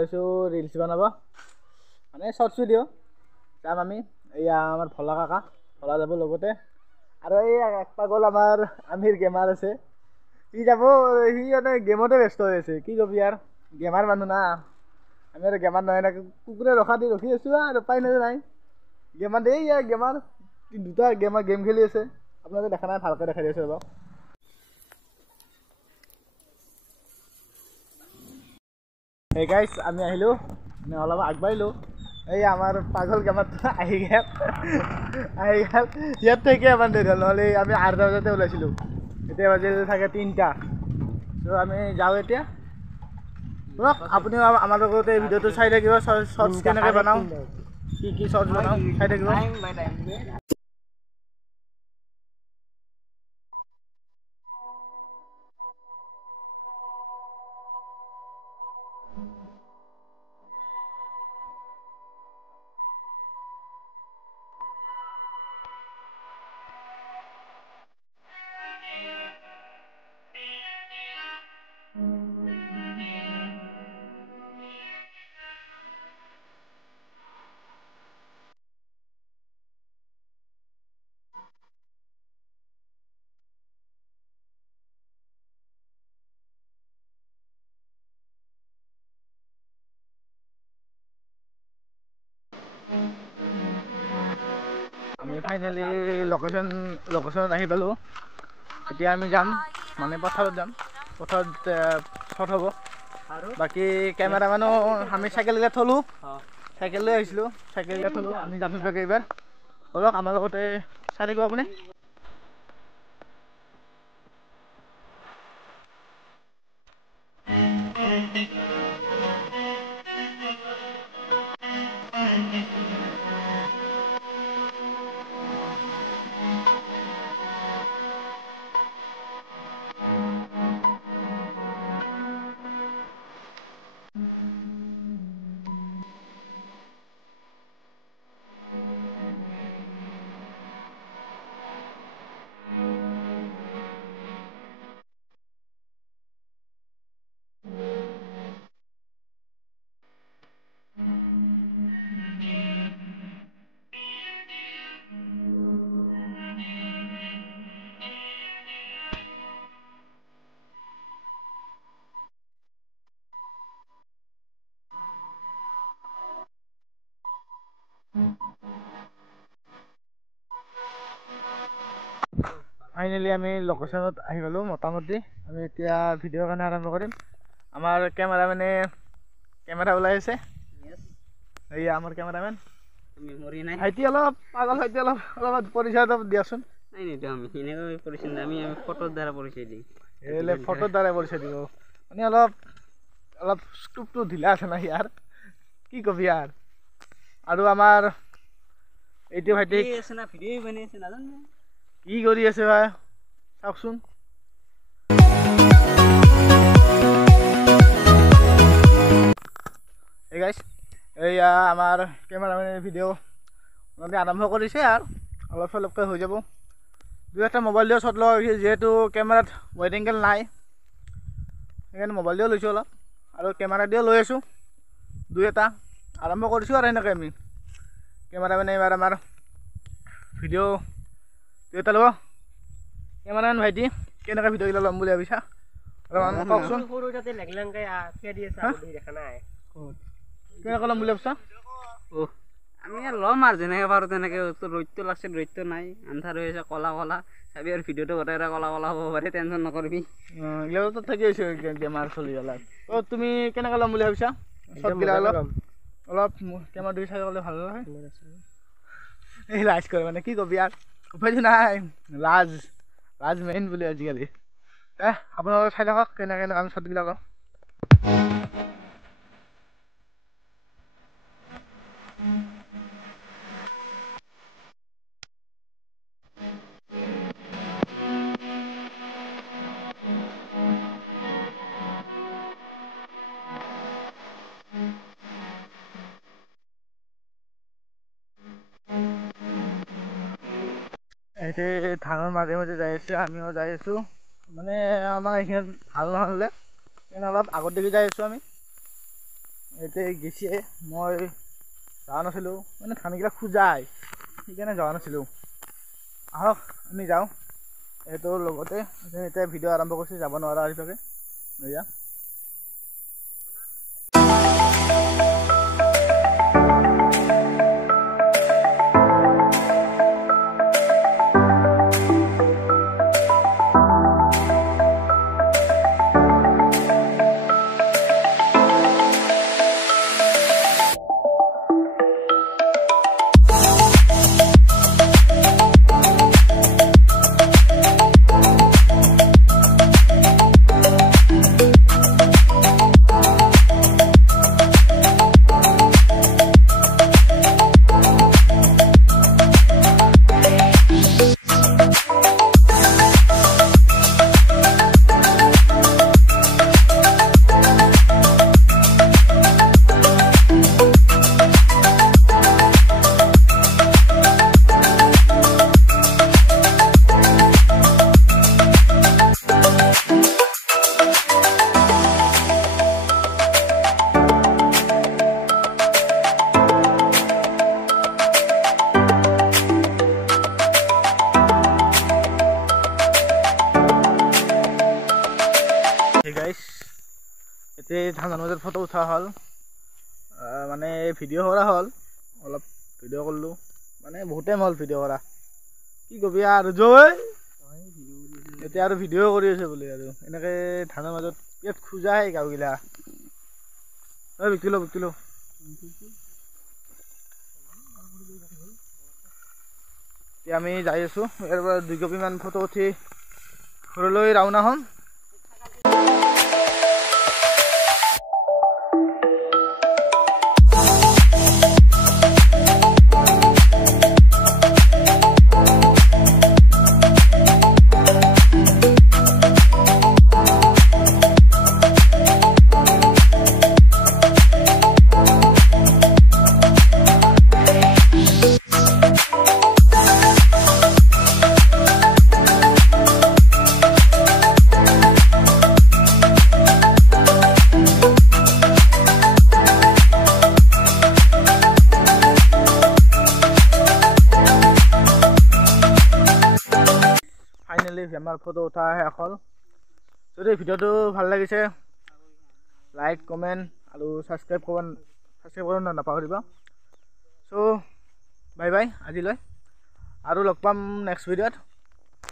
ওলাইছোঁ ৰিলছ বনাব মানে শ্বৰ্টছ ভিডিঅ' যাম আমি এয়া আমাৰ ভলা কাকা ভলা যাব লগতে আৰু এই এক পাগল আমাৰ আমিৰ গেমাৰ আছে সি যাব সি মানে গেমতে ব্যস্ত হৈ আছে কি কবি আৰু গেমাৰ মানুহ না আমি আৰু গেমাৰ নহয় না কুকুৰে ৰখি আছোঁ আৰু উপায় নাই গেমাৰ দেই গেমাৰ দুটা গেম খেলি আছে আপোনালোকে দেখা নাই ভালকৈ দেখাই দিছোঁ ৰ'ব এই গাইছ আমি আহিলোঁ মানে অলপ আগবাঢ়িলোঁ এই আমাৰ পাগল গেমাৰটো আহি গ'ল ইয়াত থেকে আমাৰ দেৰি হ'ল নহ'লে আমি 8টা বজাতে ওলাইছিলোঁ এতিয়া বাজিল চাগে 3টা ত' আমি যাওঁ এতিয়া শুনক আপুনিও আমাৰ লগতে এই ভিডিঅ'টো চাই থাকিব শ্বৰ্টছ কেনেকৈ বনাওঁ কি শ্বৰ্টছ বনাওঁ চাই থাকিব আমি ফাইনেলি লোকেশ্যনত আহি পালোঁ এতিয়া আমি যাম মানে পথাৰত যাম পথাৰত শ্বট হ'ব বাকী কেমেৰামেনো আমি চাইকেলবিলাক থলোঁ চাইকেল লৈ আহিছিলোঁ চাইকেলবিলাক থলোঁ আমি যাম এইবাৰ ব'লক আমাৰ লগতে চাই থাকিব আপুনি ফাইনেলি আমি লোকেশ্যনত আহি গ'লোঁ মোটামুটি আমি এতিয়া ভিডিঅ'ৰ কাৰণে আৰম্ভ কৰিম আমাৰ কেমেৰামেনে কেমেৰা ওলাই আছে এয়া আমাৰ কেমেৰামেন ভাইটি অলপ পাগল ভাইটি অলপ পৰিচয় দিয়াচোন আমি ফটোৰ দ্বাৰা পৰিচয় দিম ফটোৰ দ্বাৰা পৰিচয় দিব মানে অলপ ষ্টুপটো ঢিলা আছে না ইয়াৰ কি কবি আৰু আমাৰ এইটো ভাইটি কি কৰি আছে ভাই চাওকচোন এই গাইছ এয়া আমাৰ কেমেৰামেনে ভিডিঅ' আৰম্ভ কৰিছে আৰু অলপ চলপকৈ হৈ যাব দুই এটা মোবাইল দিও শ্বট লোৱা হৈছে যিহেতু কেমেৰাত ৱাইড এংগল নাই সেইকাৰণে মোবাইল দিও লৈছোঁ অলপ আৰু কেমেৰা দিও লৈ আছোঁ দুই এটা আৰম্ভ কৰিছোঁ আৰু এনেকৈ আমি কেমেৰামেনে এইবাৰ আমাৰ ভিডিঅ' দুই এটা ল'ব কেমেৰামেন ভাইটি কেনেকৈ ভিডিঅ'বিলাক ল'ম বুলি ভাবিছা অলপমান কওকচোন কেনেকৈ ল'ম বুলি ভাবিছা আমি ল'ম আৰু যেনেকৈ পাৰোঁ তেনেকৈ ৰ'দটো লাগছে ৰ'দটো নাই আন্ধাৰ হৈ আছে কলা চাবি আৰু ভিডিঅ'টো গোটেই কলা হ'ব পাৰে টেনশ্যন নকৰিবি ইয়াতো থাকি আছে গেমাৰ চলি গ'লা তুমি কেনেকৈ ল'ম বুলি ভাবিছা শ্বটবিলাক অলপ কেমেৰা দুই চাই গ'লে ভাল নহয় এই লাজ কৰে মানে কি কবি আৰু উপায়টো নাই লাজ মেইন বুলি আজিকালি আপোনালোকে চাই থাকক কেনেকৈ আমি শ্বটবিলাক এতিয়া ধানৰ মাজে যাই আছোঁ আমিও যাই আছোঁ মানে আমাৰ এইখিনিত ভাল নহ'লে অলপ আগত দেখি যাই আছোঁ আমি এতিয়া গেছে মই যোৱা নাছিলোঁ মানে ধানবিলাক খোজাই সেইকাৰণে যোৱা নাছিলোঁ আহক আমি যাওঁ এইটোৰ লগতে এতিয়া ভিডিঅ' আৰম্ভ কৰিছোঁ যাব নোৱাৰা হিচাপে এয়া এতিয়া ধানৰ মাজত ফটো উঠা হ'ল মানে ভিডিঅ' কৰা হ'ল অলপ ভিডিঅ' কৰিলোঁ মানে বহুত টাইম হ'ল ভিডিঅ' কৰা কি কবি আৰু জয় এতিয়া আৰু ভিডিঅ' কৰি আছে বোলে আৰু এনেকৈ ধানৰ মাজত ইয়াত খোজাই গাঁওগিলা বিকিলোঁ এতিয়া আমি যাই আছোঁ ইয়াৰ পৰা 2 কপিমান ফটো উঠি ঘৰলৈ ৰাওনা হ'ম আমাৰ ফটো উঠা শেষ হ'ল যদি ভিডিঅ'টো ভাল লাগিছে লাইক কমেণ্ট আৰু ছাবস্ক্ৰাইব কৰিব নাপাহৰিবা চ' বাই বাই আজিলৈ আৰু লগ পাম নেক্সট ভিডিঅ'ত